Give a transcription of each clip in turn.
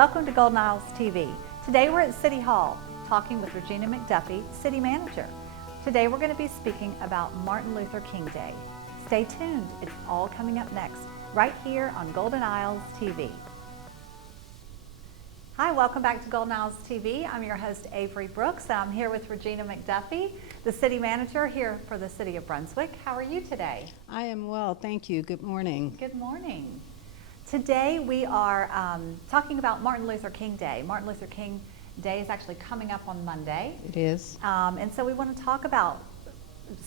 Welcome to Golden Isles TV. Today we're at City Hall talking with Regina McDuffie, City Manager. Today we're going to be speaking about Martin Luther King Day. Stay tuned, it's all coming up next, right here on Golden Isles TV. Hi, welcome back to Golden Isles TV. I'm your host, Avery Brooks, and I'm here with Regina McDuffie, the City Manager here for the City of Brunswick. How are you today? I am well, thank you. Good morning. Good morning. Today we are talking about Martin Luther King Day. Martin Luther King Day is actually coming up on Monday. It is. And so we want to talk about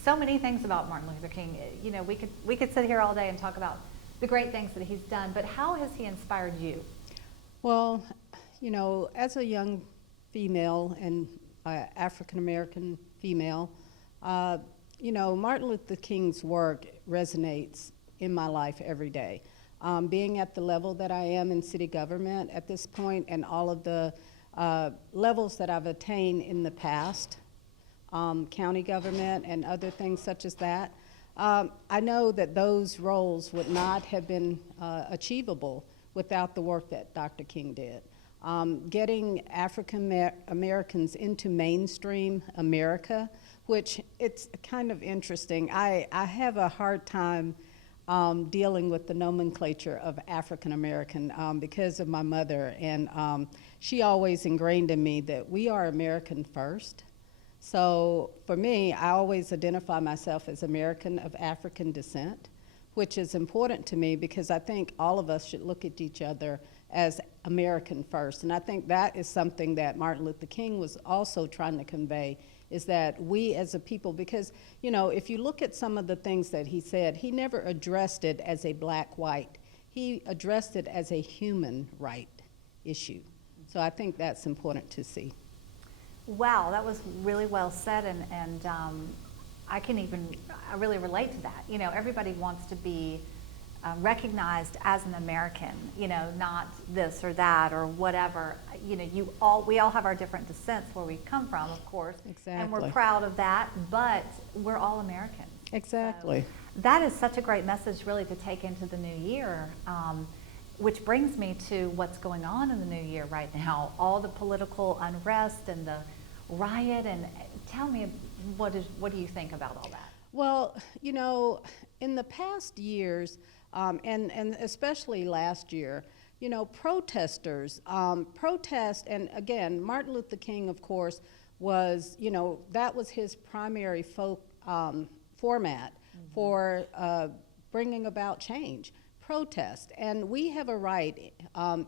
so many things about Martin Luther King. You know, we could sit here all day and talk about the great things that he's done, but how has he inspired you? Well, you know, as a young female and African-American female, you know, Martin Luther King's work resonates in my life every day. Being at the level that I am in city government at this point and all of the levels that I've attained in the past, county government and other things such as that, I know that those roles would not have been achievable without the work that Dr. King did. Getting African Americans into mainstream America, which it's kind of interesting. I have a hard time dealing with the nomenclature of African American because of my mother, and she always ingrained in me that we are American first. So for me, I always identify myself as American of African descent, which is important to me because I think all of us should look at each other as American first. And I think that is something that Martin Luther King was also trying to convey, is that we as a people, because, you know, if you look at some of the things that he said, he never addressed it as a black-white. He addressed it as a human right issue. So I think that's important to see. Wow, that was really well said, and I really relate to that. You know, everybody wants to be recognized as an American, you know, not this or that or whatever. You know, we all have our different descents where we come from, of course. Exactly. And we're proud of that, but we're all Americans. Exactly. So that is such a great message really to take into the new year, which brings me to what's going on in the new year right now, all the political unrest and the riot, and tell me, what do you think about all that? Well, you know, in the past years, and especially last year, you know, protesters protest, and again, Martin Luther King, of course, was, you know, that was his primary format for bringing about change, protest. And we have a right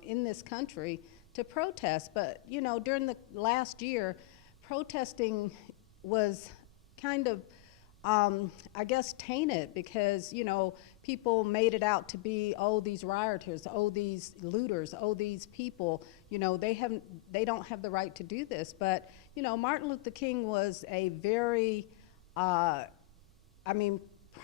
in this country to protest, but, you know, during the last year, protesting was kind of, I guess, tainted because, you know, people made it out to be, oh, these rioters, oh, these looters, oh, these people, you know, they don't have the right to do this. But, you know, Martin Luther King was a very,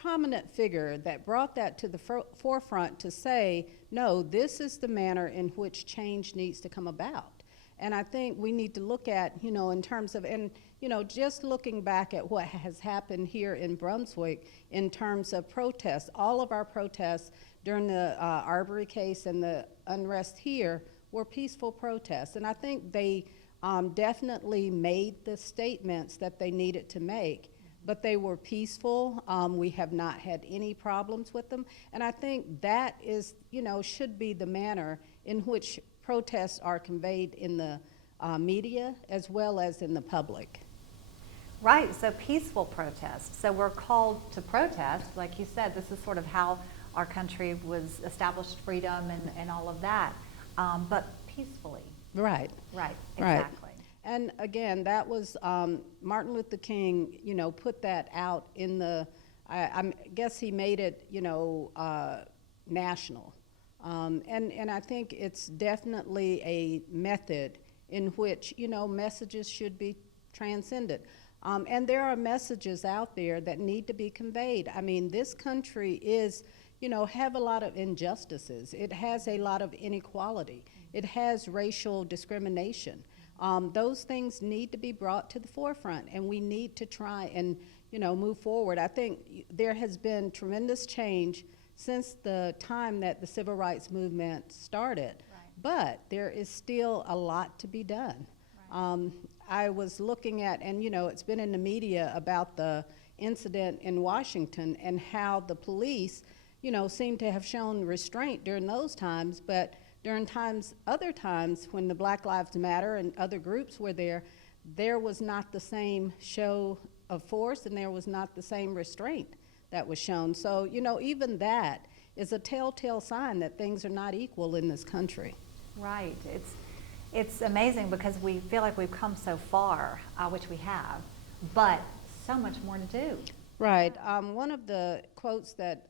prominent figure that brought that to the forefront to say, no, this is the manner in which change needs to come about. And I think we need to look at, you know, in terms of, and, you know, just looking back at what has happened here in Brunswick in terms of protests, all of our protests during the Arbery case and the unrest here were peaceful protests. And I think they definitely made the statements that they needed to make, but they were peaceful. We have not had any problems with them. And I think that is, you know, should be the manner in which protests are conveyed in the media as well as in the public. Right, so peaceful protests. So we're called to protest, like you said, this is sort of how our country was established, freedom and all of that, but peacefully. Right. Right, exactly. Right. And again, that was Martin Luther King, you know, put that out in the, I guess he made it, you know, national. And I think it's definitely a method in which, you know, messages should be transcended. And there are messages out there that need to be conveyed. I mean, this country is, you know, have a lot of injustices. It has a lot of inequality. It has racial discrimination. Those things need to be brought to the forefront, and we need to try and, you know, move forward. I think there has been tremendous change since the time that the civil rights movement started. Right. but there is still a lot to be done. Right. I was looking at, and it's been in the media about the incident in Washington and how the police, seem to have shown restraint during those times, but during other times when the Black Lives Matter and other groups were there was not the same show of force and there was not the same restraint that was shown. So, even that is a telltale sign that things are not equal in this country. Right. It's amazing because we feel like we've come so far, which we have, but so much more to do. Right. One of the quotes that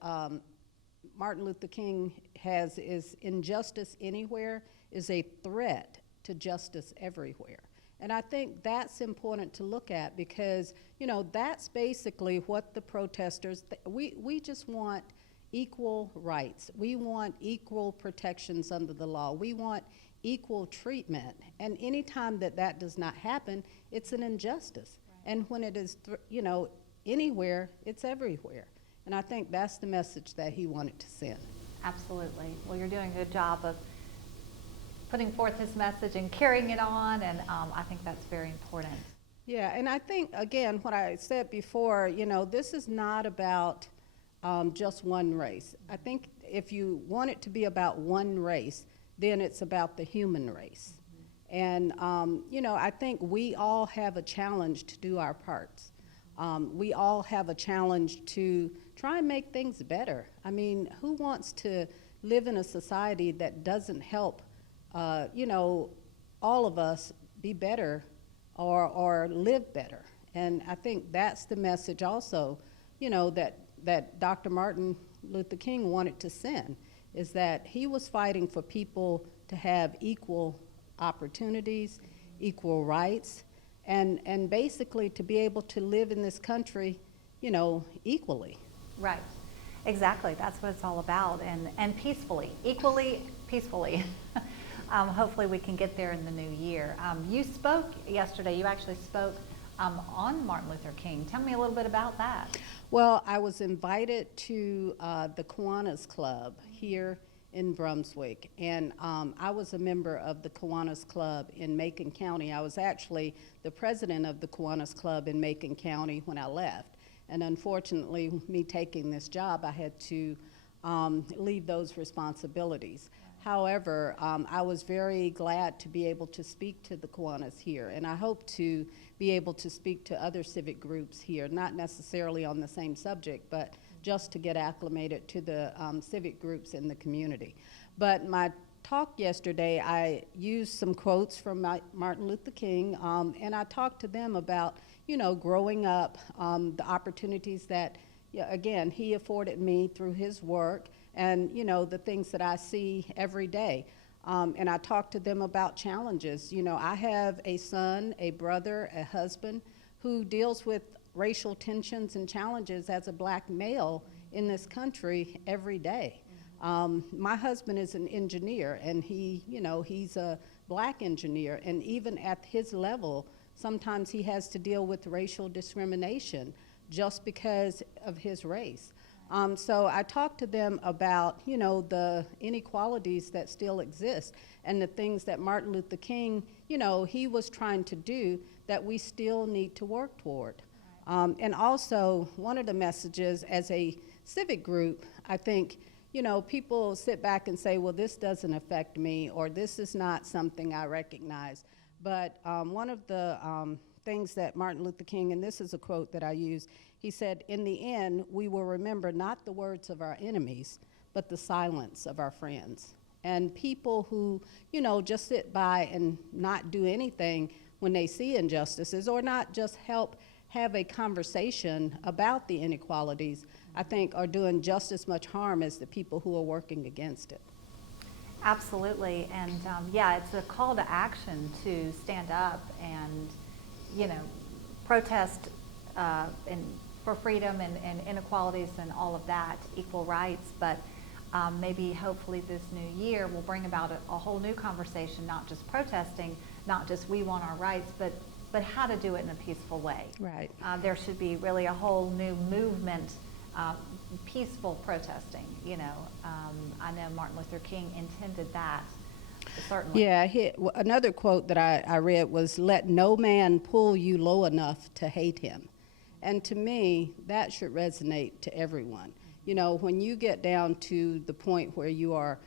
Martin Luther King has is, "Injustice anywhere is a threat to justice everywhere." And I think that's important to look at because, that's basically what the protesters, we just want equal rights. We want equal protections under the law. We want equal treatment. And anytime that does not happen, it's an injustice. Right. And when it is, anywhere, it's everywhere. And I think that's the message that he wanted to send. Absolutely. Well, you're doing a good job of putting forth his message and carrying it on, and I think that's very important. Yeah, and I think, again, what I said before, this is not about just one race. I think if you want it to be about one race, then it's about the human race. Mm-hmm. And, I think we all have a challenge to do our parts. We all have a challenge to try and make things better. I mean, who wants to live in a society that doesn't help, all of us be better or live better? And I think that's the message also, that Dr. Martin Luther King wanted to send, is that he was fighting for people to have equal opportunities, equal rights, and basically to be able to live in this country, equally. Right, exactly. That's what it's all about, and peacefully, equally peacefully. Hopefully we can get there in the new year. You spoke yesterday, you actually spoke on Martin Luther King. Tell me a little bit about that. Well, I was invited to the Kiwanis Club here in Brunswick, and I was a member of the Kiwanis Club in Macon County. I was actually the president of the Kiwanis Club in Macon County when I left, and unfortunately, me taking this job, I had to leave those responsibilities. However, I was very glad to be able to speak to the Kiwanis here, and I hope to be able to speak to other civic groups here, not necessarily on the same subject, but just to get acclimated to the civic groups in the community. But my talk yesterday, I used some quotes from Martin Luther King, and I talked to them about, growing up, the opportunities that, again, he afforded me through his work, and the things that I see every day. And I talked to them about challenges. I have a son, a brother, a husband who deals with racial tensions and challenges as a black male in this country every day. My husband is an engineer, and he's a black engineer, and even at his level, sometimes he has to deal with racial discrimination just because of his race. So I talked to them about, the inequalities that still exist and the things that Martin Luther King, he was trying to do that we still need to work toward. And also, one of the messages as a civic group, I think, people sit back and say, well, this doesn't affect me, or this is not something I recognize. But one of the things that Martin Luther King, and this is a quote that I use, he said, "In the end, we will remember not the words of our enemies, but the silence of our friends." And people who, just sit by and not do anything when they see injustices, or not just help have a conversation about the inequalities, I think are doing just as much harm as the people who are working against it. Absolutely, and it's a call to action to stand up and, protest for freedom and inequalities and all of that, equal rights, but maybe hopefully this new year will bring about a whole new conversation, not just protesting, not just we want our rights, but how to do it in a peaceful way. Right. There should be really a whole new movement, peaceful protesting. I know Martin Luther King intended that certainly. Yeah, another quote that I read was, "Let no man pull you low enough to hate him." And to me, that should resonate to everyone. You know, when you get down to the point where you are,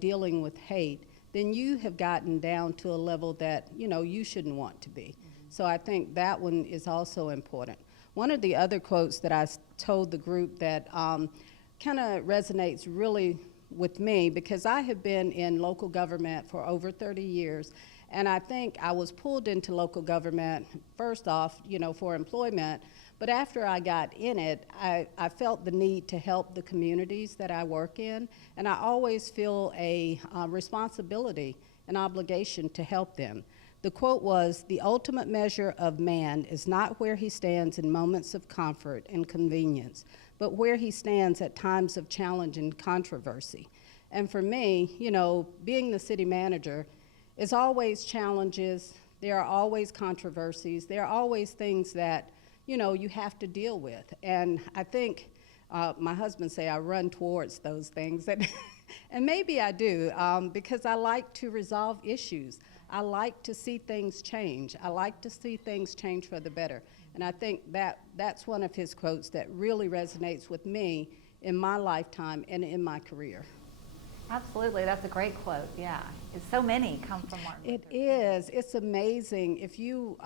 dealing with hate, then you have gotten down to a level that, you shouldn't want to be. So I think that one is also important. One of the other quotes that I told the group that kind of resonates really with me, because I have been in local government for over 30 years, and I think I was pulled into local government, first off, for employment, but after I got in it, I felt the need to help the communities that I work in, and I always feel a responsibility, an obligation to help them. The quote was, "The ultimate measure of man is not where he stands in moments of comfort and convenience, but where he stands at times of challenge and controversy." And for me, being the city manager is always challenges. There are always controversies. There are always things that, you have to deal with. And I think my husband say I run towards those things. And maybe I do, because I like to resolve issues. I like to see things change. I like to see things change for the better. And I think that's one of his quotes that really resonates with me in my lifetime and in my career. Absolutely, that's a great quote, yeah. So many come from Martin Luther King. It is. It's amazing. If you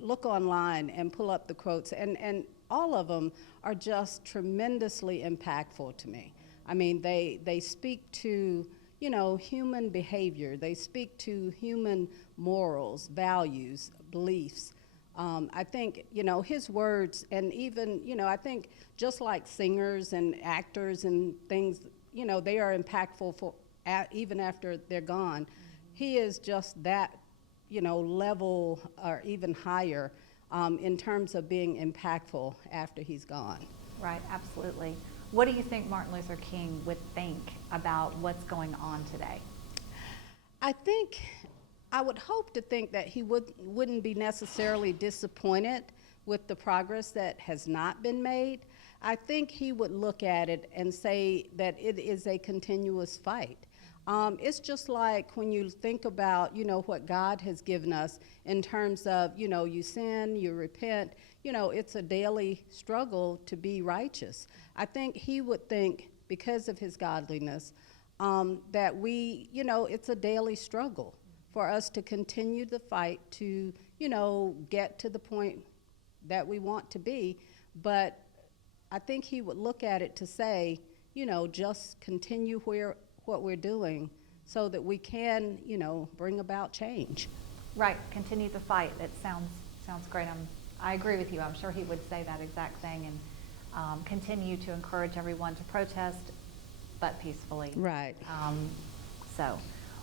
look online and pull up the quotes, and all of them are just tremendously impactful to me. I mean, they speak to, human behavior. They speak to human morals, values, beliefs. I think, his words, and even, I think just like singers and actors and things, they are impactful for even after they're gone. He is just that, level or even higher in terms of being impactful after he's gone. Right, absolutely. What do you think Martin Luther King would think about what's going on today? I would hope to think that he wouldn't be necessarily disappointed with the progress that has not been made. I think he would look at it and say that it is a continuous fight. It's just like when you think about, what God has given us in terms of, you sin, you repent, it's a daily struggle to be righteous. I think he would think, because of his godliness, that it's a daily struggle for us to continue the fight to, get to the point that we want to be. But I think he would look at it to say, just continue what we're doing so that we can, bring about change. Right, continue the fight. That sounds great. I agree with you. I'm sure he would say that exact thing, and continue to encourage everyone to protest, but peacefully. Right.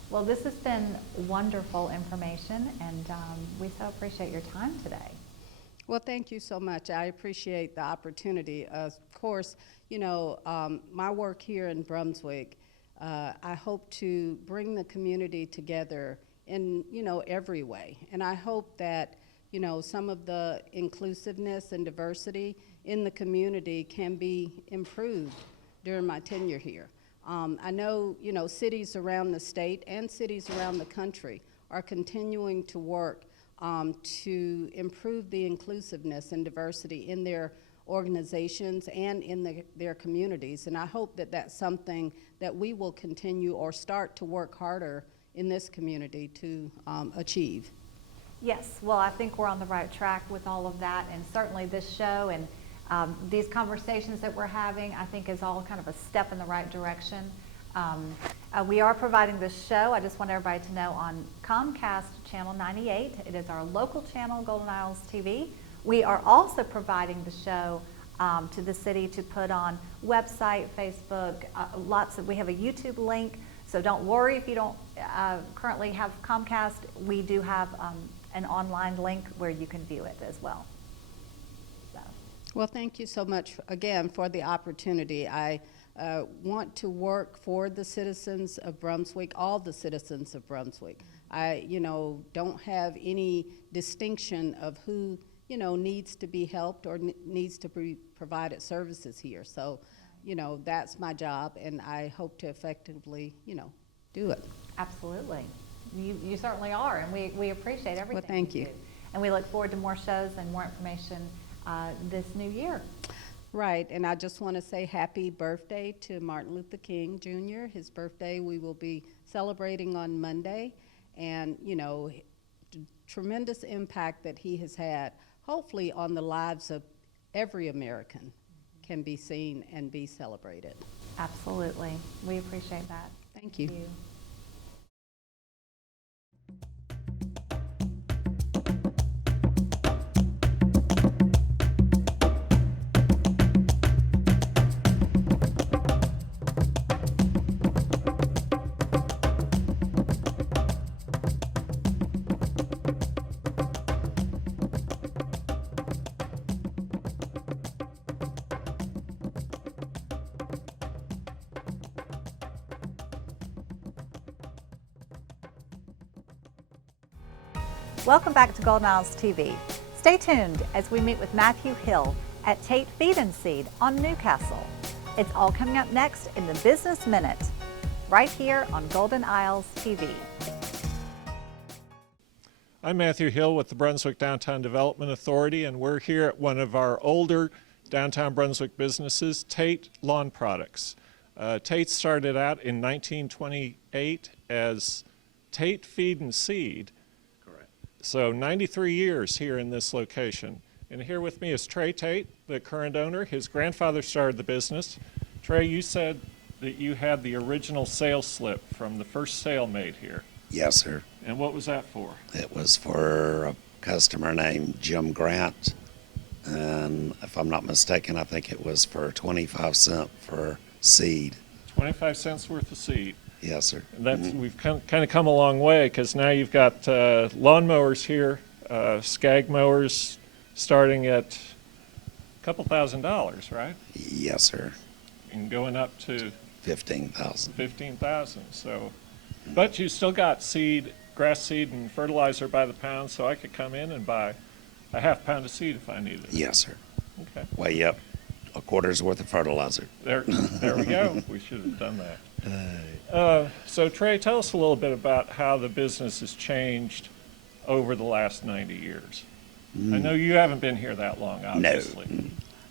Well, this has been wonderful information, and we so appreciate your time today. Well, thank you so much. I appreciate the opportunity. Of course, my work here in Brunswick, I hope to bring the community together in, every way. And I hope that, some of the inclusiveness and diversity in the community can be improved during my tenure here. I know, cities around the state and cities around the country are continuing to work to improve the inclusiveness and diversity in their organizations and in their communities. And I hope that that's something that we will continue or start to work harder in this community to achieve. Yes, well, I think we're on the right track with all of that, and certainly this show and these conversations that we're having, I think, is all kind of a step in the right direction. We are providing this show, I just want everybody to know, on Comcast Channel 98. It is our local channel, Golden Isles TV. We are also providing the show to the city to put on website, Facebook, we have a YouTube link, so don't worry if you don't currently have Comcast. We do have an online link where you can view it as well. Well, thank you so much again for the opportunity. I want to work for the citizens of Brunswick, all the citizens of Brunswick. I, don't have any distinction of who, needs to be helped or needs to be provided services here. So, that's my job, and I hope to effectively, do it. Absolutely. you certainly are, and we appreciate everything. Well, thank you. do. And we look forward to more shows and more information this new year. Right, and I just want to say happy birthday to Martin Luther King Jr. His birthday we will be celebrating on Monday, and you know, tremendous impact that he has had, hopefully on the lives of every American, can be seen and be celebrated. Absolutely. We appreciate that. Thank you. Welcome back to Golden Isles TV. Stay tuned as we meet with Matthew Hill at Tate Feed and Seed on Newcastle. It's all coming up next in the Business Minute, right here on Golden Isles TV. I'm Matthew Hill with the Brunswick Downtown Development Authority, and we're here at one of our older downtown Brunswick businesses, Tate Lawn Products. Tate started out in 1928 as Tate Feed and Seed. So 93 years here in this location. And here with me is Trey Tate, the current owner. His grandfather started the business. Trey, you said that you had the original sales slip from the first sale made here. Yes, sir. And what was that for? It was for a customer named Jim Grant. And if I'm not mistaken, I think it was for 25 cents for seed. 25 cents worth of seed. Yes, sir. And that's, we've kind of come a long way, because now you've got lawn mowers here, skag mowers starting at a couple $1,000s, right? Yes, sir. And going up to 15,000. 15,000. So, but you still got seed, grass seed and fertilizer by the pound, so I could come in and buy a half pound of seed if I needed it. Yes, sir. Okay. Well, yep, a quarter's worth of fertilizer. There we go. We should have done that. So Trey, tell us a little bit about how the business has changed over the last 90 years. I know you haven't been here that long, obviously. No.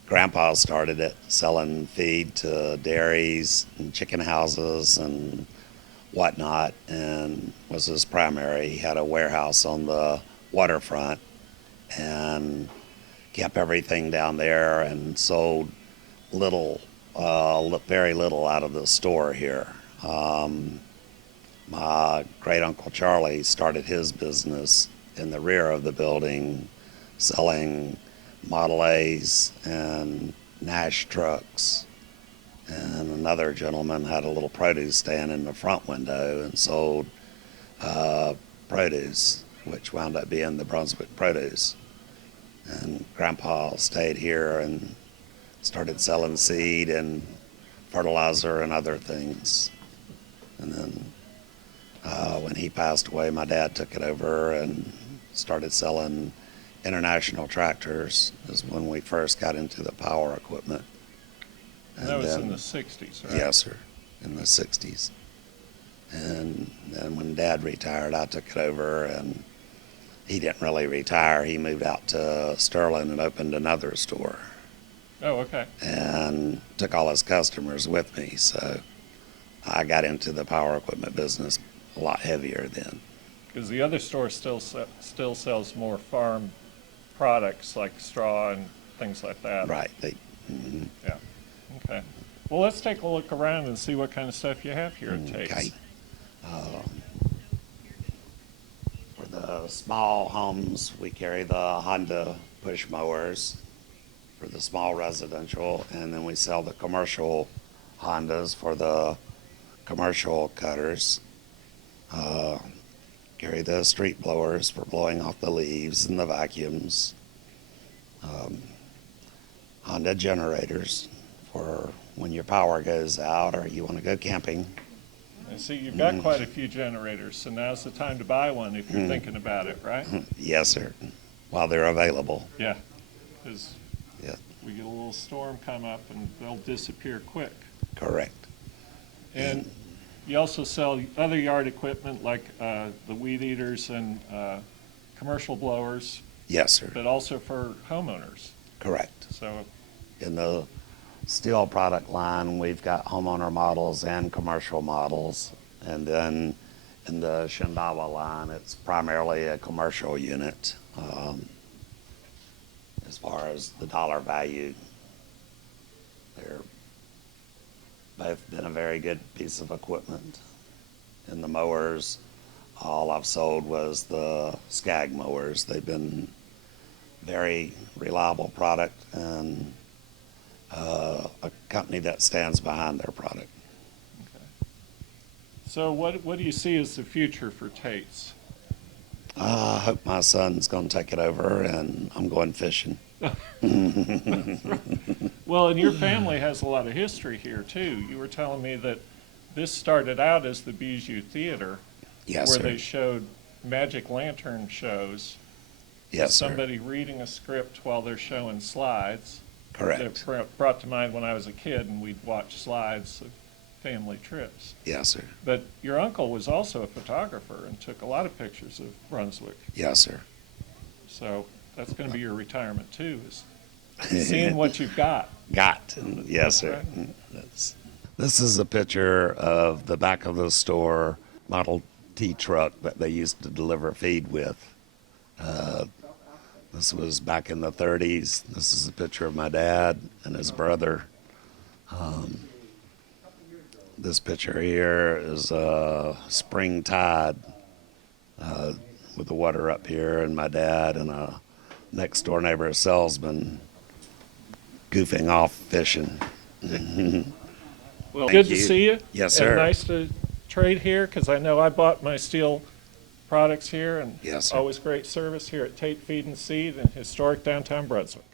Grandpa started it selling feed to dairies and chicken houses and whatnot, and was his primary. He had a warehouse on the waterfront and kept everything down there and sold very little out of the store here. My great uncle Charlie started his business in the rear of the building, selling Model A's and Nash trucks. And another gentleman had a little produce stand in the front window and sold produce, which wound up being the Brunswick Produce. And Grandpa stayed here and started selling seed and fertilizer and other things. And then when he passed away, my dad took it over and started selling international tractors. Is when we first got into the power equipment. And that was in the 60s, right? Yes, sir, in the 60s. And then when Dad retired, I took it over, and he didn't really retire. He moved out to Sterling and opened another store. Oh, okay. And took all his customers with me, so I got into the power equipment business a lot heavier then. Because the other store still sells more farm products like straw and things like that. Right. Yeah. Okay. Well, let's take a look around and see what kind of stuff you have here at Tate's. Okay. For the small homes, we carry the Honda push mowers for the small residential, and then we sell the commercial Hondas for the commercial cutters. Carry the street blowers for blowing off the leaves and the vacuums. Honda generators for when your power goes out or you want to go camping. I see you've got quite a few generators, so now's the time to buy one if you're thinking about it, right? Yes, sir, while they're available. Yeah, because Yeah, we get a little storm come up and they'll disappear quick. correct. And You also sell other yard equipment like the weed eaters and commercial blowers, Yes, sir. but also for homeowners. Correct. So, In the steel product line, we've got homeowner models and commercial models. And then in the Shindawa line, it's primarily a commercial unit. As far as the dollar value, they're both been a very good piece of equipment. In the mowers, all I've sold was the Skag mowers. They've been very reliable product and a company that stands behind their product. so what do you see as the future for Tate's? I hope my son's going to take it over and I'm going fishing. Well, and your family has a lot of history here too. You were telling me that this started out as the Bijou Theater, Yes, where sir. they showed magic lantern shows. Yes, sir. Somebody reading a script while they're showing slides. Correct. That brought to mind when I was a kid and we'd watch slides of family trips. Yes, sir. But your uncle was also a photographer and took a lot of pictures of Brunswick. Yes, sir. So that's going to be your retirement too, is seeing what you've got. Got. Yes, sir. Right. This is a picture of the back of the store Model T truck that they used to deliver feed with. This was back in the 30s. This is a picture of my dad and his brother. This picture here is spring tide with the water up here, and my dad and a next door neighbor salesman goofing off fishing. Well, Thank good you. to see you. Yes, And sir. nice to trade here, because I know I bought my steel products here, and Yes, sir. always great service here at Tate Feed and Seed in historic downtown Brunswick.